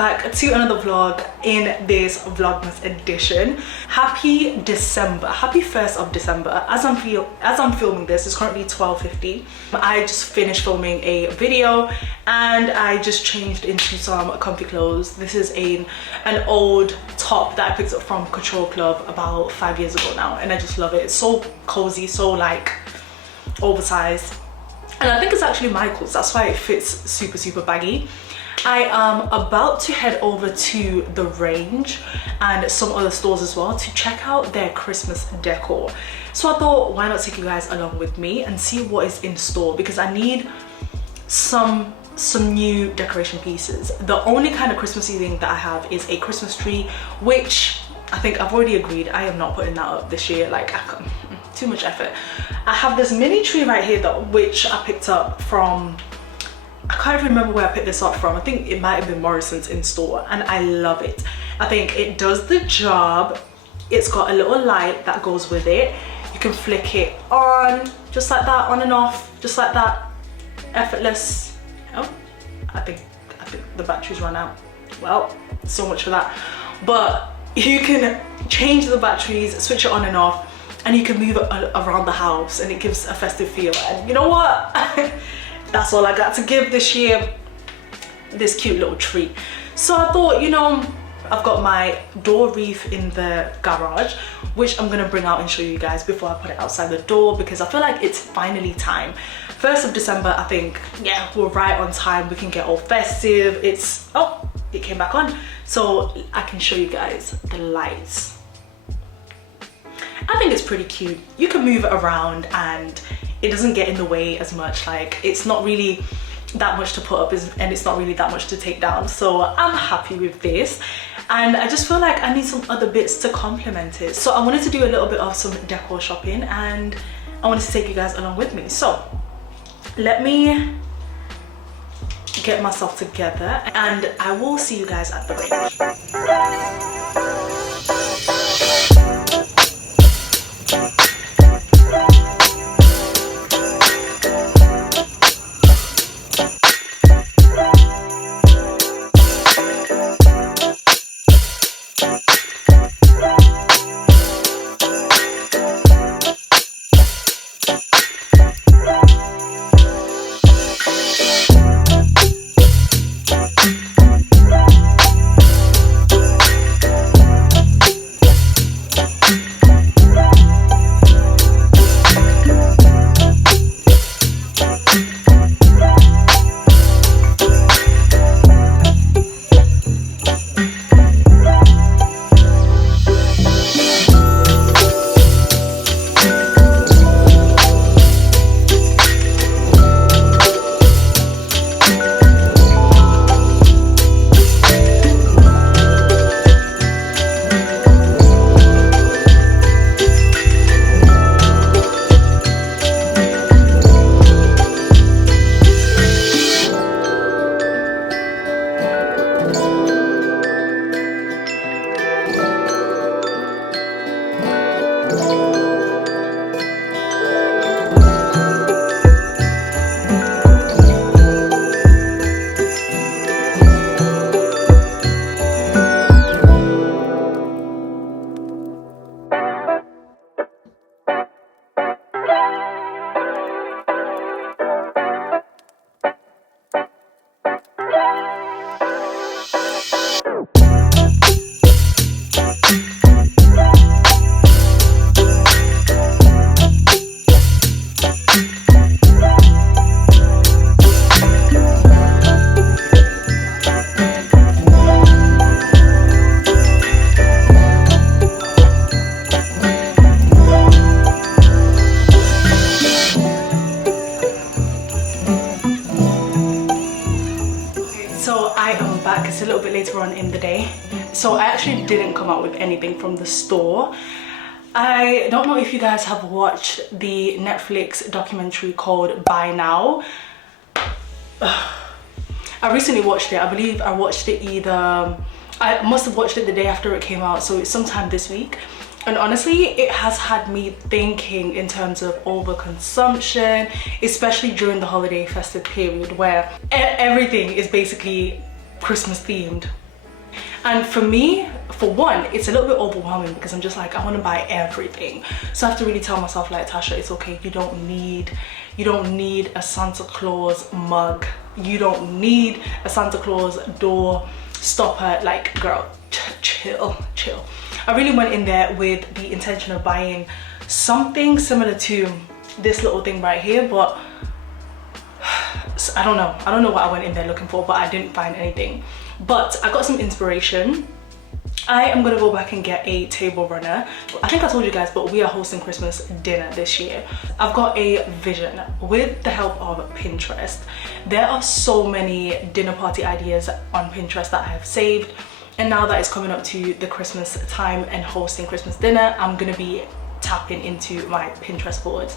back to another vlog in this Vlogmas edition. Happy December, happy 1st of December. As I'm filming this, it's currently 12:50. I just finished filming a video and I just changed into some comfy clothes. This is an old top that I picked up from Couture Club about 5 years ago now, and I just love it. It's so cozy, so like oversized, and I think it's actually Michael's, that's why it fits super baggy. I am about to head over to the Range and some other stores as well to check out their Christmas decor. So I thought, why not take you guys along with me and see what is in store, because I need some new decoration pieces. The only kind of Christmassy thing that I have is a Christmas tree, which I think I've already agreed I am not putting that up this year. Like, too much effort. I have this mini tree right here though, which I picked up from, I can't remember where I picked this up from. I think it might have been Morrison's in store, and I love it. I think it does the job. It's got a little light that goes with it. You can flick it on, just like that, on and off, just like that, effortless. Oh, I think the battery's run out. Well, so much for that. But you can change the batteries, switch it on and off, and you can move it around the house, and it gives a festive feel. And you know what? That's all I got to give this year, this cute little tree. So I thought, you know, I've got my door wreath in the garage, which I'm gonna bring out and show you guys before I put it outside the door, because I feel like it's finally time. 1st of December, I think, yeah, we're right on time. We can get all festive. It's, oh, it came back on. So I can show you guys the lights. I think it's pretty cute. You can move it around and it doesn't get in the way as much. Like, it's not really that much to put up and it's not really that much to take down. So I'm happy with this, and I just feel like I need some other bits to complement it. So I wanted to do a little bit of some decor shopping, and I wanted to take you guys along with me. So let me get myself together and I will see you guys at the Range. It's a little bit later on in the day, so I actually didn't come out with anything from the store. I don't know if you guys have watched the Netflix documentary called Buy Now. I recently watched it. I believe I watched it I must have watched it the day after it came out, so it's sometime this week. And honestly, it has had me thinking in terms of overconsumption, especially during the holiday festive period where everything is basically Christmas themed. And for me, for one, it's a little bit overwhelming because I'm just like, I want to buy everything. So I have to really tell myself like, Tasha, it's okay. You don't need a Santa Claus mug. You don't need a Santa Claus door stopper. Like, girl, chill. I really went in there with the intention of buying something similar to this little thing right here, but I don't know what I went in there looking for, but I didn't find anything. But I got some inspiration. I am gonna go back and get a table runner. I think I told you guys, but we are hosting Christmas dinner this year. I've got a vision with the help of Pinterest. There are so many dinner party ideas on Pinterest that I have saved, and now that it's coming up to the Christmas time and hosting Christmas dinner, I'm gonna be tapping into my Pinterest boards.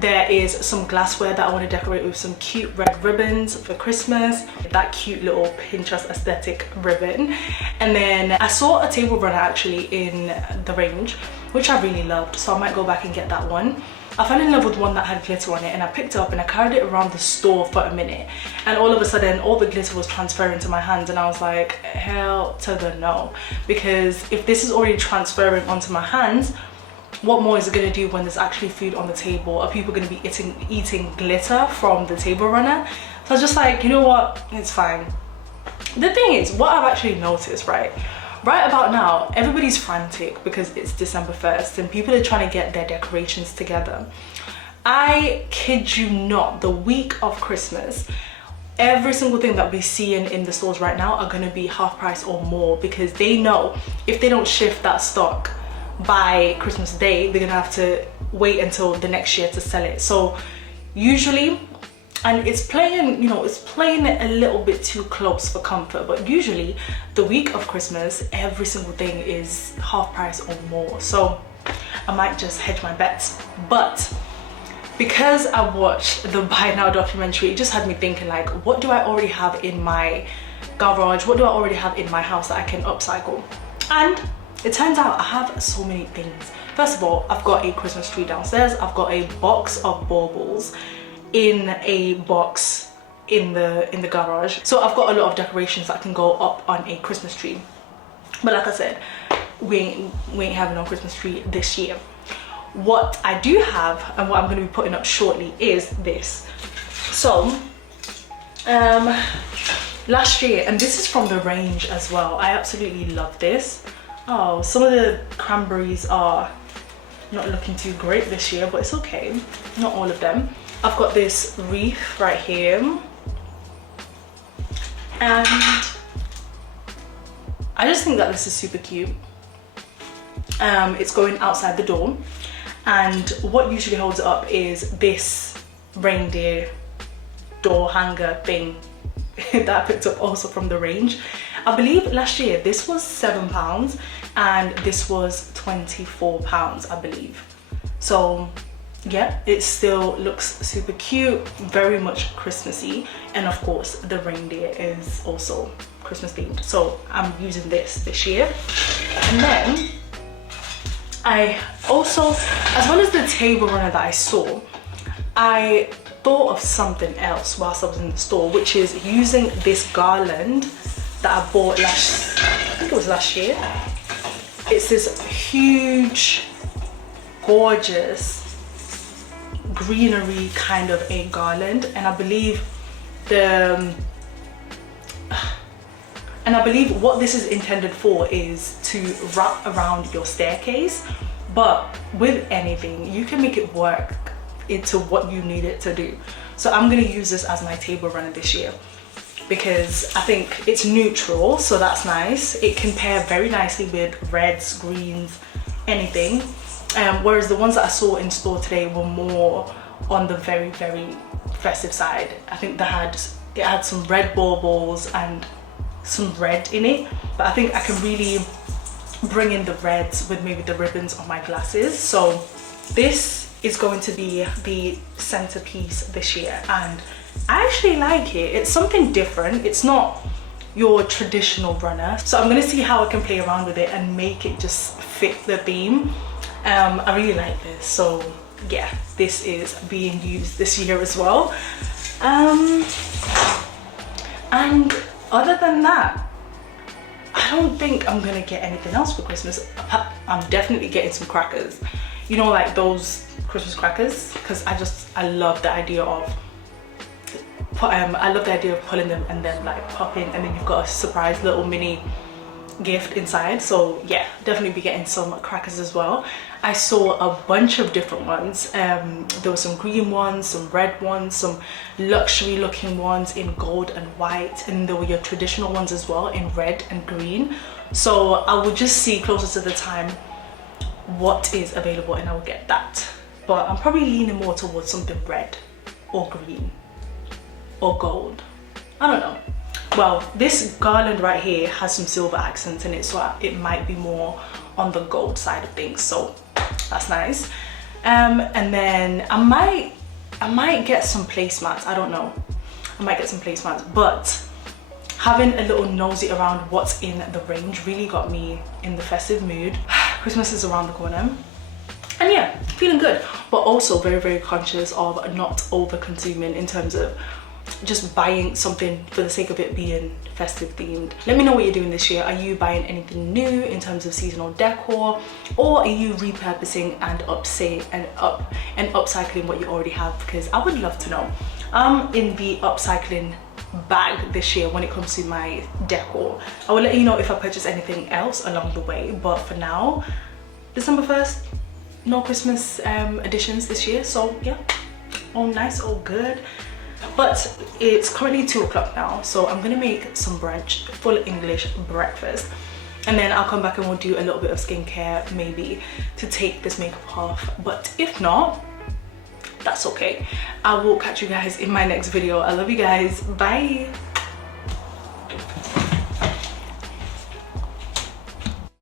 There is some glassware that I want to decorate with some cute red ribbons for Christmas, that cute little Pinterest aesthetic ribbon. And then I saw a table runner actually in the range, which I really loved, so I might go back and get that one. I fell in love with one that had glitter on it, and I picked it up and I carried it around the store for a minute, and all of a sudden all the glitter was transferring to my hands, and I was like, hell to the no, because if this is already transferring onto my hands, what more is it going to do when there's actually food on the table? Are people going to be eating glitter from the table runner? So I was just like, you know what, it's fine. The thing is, what I've actually noticed, right about now, everybody's frantic because it's December 1st and people are trying to get their decorations together. I kid you not, the week of Christmas, every single thing that we're seeing in the stores right now are going to be half price or more, because they know if they don't shift that stock by Christmas Day, they're gonna have to wait until the next year to sell it. So usually, and it's playing, you know, it's playing it a little bit too close for comfort, but usually the week of Christmas, every single thing is half price or more. So I might just hedge my bets. But because I watched the Buy Now documentary, it just had me thinking like, what do I already have in my garage? What do I already have in my house that I can upcycle? And it turns out I have so many things. First of all, I've got a Christmas tree downstairs. I've got a box of baubles in a box in the garage. So I've got a lot of decorations that can go up on a Christmas tree. But like I said, we ain't having no Christmas tree this year. What I do have, and what I'm going to be putting up shortly, is this. So last year, and this is from the range as well, I absolutely love this. Oh, some of the cranberries are not looking too great this year, but it's okay, not all of them. I've got this wreath right here, and I just think that this is super cute. It's going outside the door, and what usually holds it up is this reindeer door hanger thing that I picked up also from the range. I believe last year this was £7 and this was £24, I believe. So yeah, it still looks super cute, very much Christmassy, and of course the reindeer is also Christmas themed. So I'm using this year. And then I also, as well as the table runner that I saw, I thought of something else whilst I was in the store, which is using this garland that I bought I think it was last year. It's this huge, gorgeous, greenery kind of a garland, and I believe what this is intended for is to wrap around your staircase, but with anything you can make it work into what you need it to do. So I'm going to use this as my table runner this year because I think it's neutral, so that's nice. It can pair very nicely with reds, greens, anything. Whereas the ones that I saw in store today were more on the very, very festive side. I think it had some red baubles and some red in it, but I think I can really bring in the reds with maybe the ribbons on my glasses. So this is going to be the centerpiece this year, and I actually like it. It's something different. It's not your traditional runner, so I'm gonna see how I can play around with it and make it just fit the theme. I really like this, so yeah, this is being used this year as well. And other than that, I don't think I'm gonna get anything else for Christmas. I'm definitely getting some crackers, you know, like those Christmas crackers, because I love the idea of pulling them and then like popping, and then you've got a surprise little mini gift inside. So yeah, definitely be getting some crackers as well. I saw a bunch of different ones. There were some green ones, some red ones, some luxury looking ones in gold and white, and there were your traditional ones as well in red and green. So I will just see closer to the time what is available and I will get that. But I'm probably leaning more towards something red or green or gold. I don't know. Well, this garland right here has some silver accents in it, so it might be more on the gold side of things, so that's nice. And then I might get some placemats. I don't know. I might get some placemats, but having a little nosy around what's in the range really got me in the festive mood. Christmas is around the corner. And yeah, feeling good, but also very, very conscious of not over consuming in terms of just buying something for the sake of it being festive themed. Let me know what you're doing this year. Are you buying anything new in terms of seasonal decor, or are you repurposing and upcycling what you already have? Because I would love to know. I'm in the upcycling bag this year when it comes to my decor. I will let you know if I purchase anything else along the way, but for now, December 1st, no Christmas editions this year, so yeah, all nice, all good. But it's currently 2 o'clock now, so I'm gonna make some brunch, full English breakfast, and then I'll come back and we'll do a little bit of skincare maybe to take this makeup off. But if not, that's okay. I will catch you guys in my next video. I love you guys. Bye.